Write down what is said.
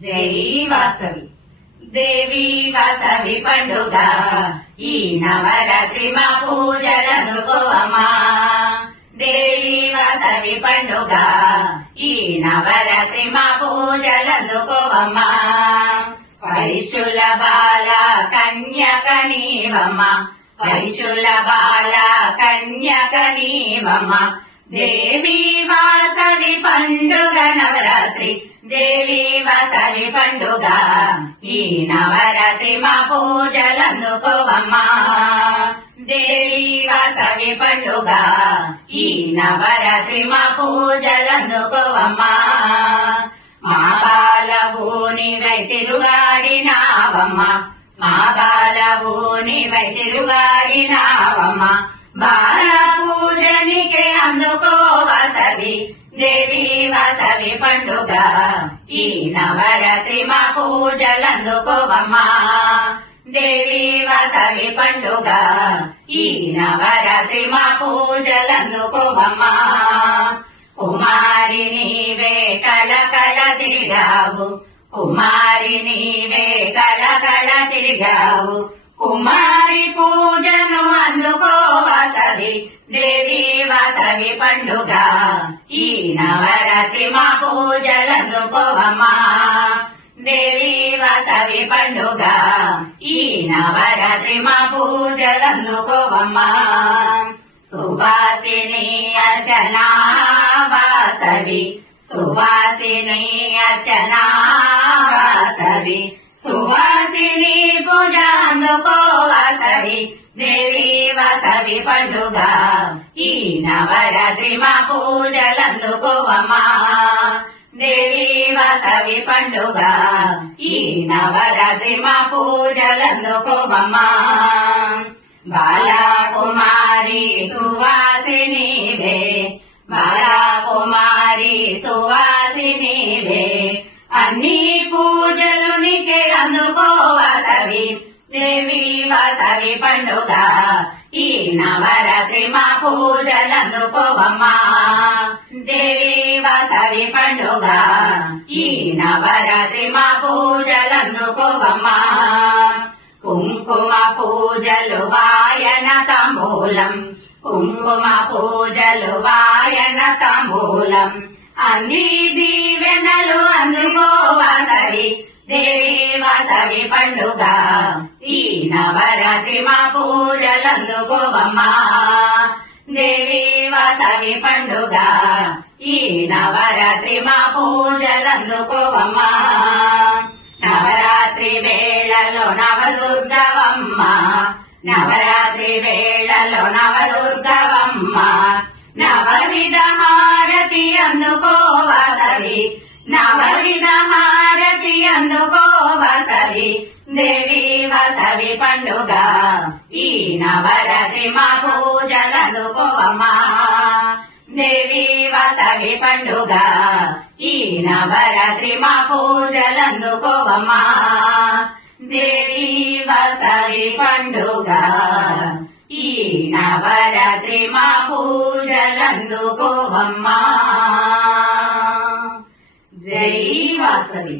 జై వాసవి. దేవి వాసవి పండుగ ఈ నవరాత్రి మా పూజలందుకోవమ్మా. దేవి వాసవి పండుగ ఈ నవరాత్రి మా పూజలందుకోవమ్మా. వైశుల బాల కన్యక నీవమ్మ, వైశుల బాల కన్యక నీవమ్మ. దేవి వాసవి పండుగ నవరాత్రి, దేవి వాసవి పండుగ ఈ నవరాత్రి మా పూజలందుకోవమ్మా. దేవి వాసవి పండుగ ఈ నవరాత్రి మా పూజలందుకోవమ్మా. మా బాలవు నీవై తిరుగాడినావమ్మ, మా బాలవు నీవై తిరుగాడినావమ్మ. బాల పూజనికే అందుకో వాసవి, దేవి వాసవి పండుగ ఈ నవరాత్రి మా పూజలందుకోవమ్మా. దేవి వాసవి పండుగ ఈ నవరాత్రి మా పూజలందుకోవమ్మా. కుమారి నీవే కలకల తిరిగావు, కుమారి నీవే కలకల తిరిగావు. కుమారి పూజను అందుకో వాసవి, దేవి వాసవి పండుగ ఈ నవరాత్రి మా పూజలందుకోవమ్మా. దేవి వాసవి పండుగ ఈ నవరాత్రి మా పూజలందుకోవమ్మా. సువాసిని అర్చనా వాసవి, సువాసిని అర్చనా వాసవి. సువాసిని పూజ అందుకో వాసవి, దేవి వాసవి పండుగ ఈ నవరాత్రి మా పూజలందుకోవమ్మా. దేవి వాసవి పండుగ ఈ నవరాత్రి మా పూజలందుకోవమ్మా. బాలా కుమారి సువాసినివే, బాలా కుమారి సువాసినివే. అన్ని పూజలు నీకే అందుకో వాసవి, దేవి వాసవి పండుగ ఈ నవరాత్రి మా పూజలందుకోవమ్మా. దేవి వాసవి పండుగ ఈ నవరాత్రి మా పూజలందుకోవమ్మా. కుంకుమ పూజలు వాయన తాంబూలం, కుంకుమ పూజలు వాయన తాంబూలం. అన్ని దీవెనలు అందుకో వాసవి, దేవి వాసవి పండుగ ఈ నవరాత్రి మా పూజలందుకోవమ్మా. దేవి వాసవి పండుగ ఈ నవరాత్రి మా పూజలందుకోవమ్మా. నవరాత్రి వేళలో నవదుర్గవమ్మ, నవరాత్రి వేళలో నవదుర్గవమ్మ. నవవిధ హారతి అందుకో వాసవి, నవవిధ హారతి అందుకో వాసవి, దేవి వాసవి పండుగ ఈ నవరాత్రి మా పూజలందుకోవమ్మా. దేవి వాసవి పండుగ ఈ నవరాత్రి మా పూజలందుకోవమ్మా. దేవి వాసవి పండుగ ఈ నవరాత్రి మా పూజలందుకోవమ్మా. జై వాసవి.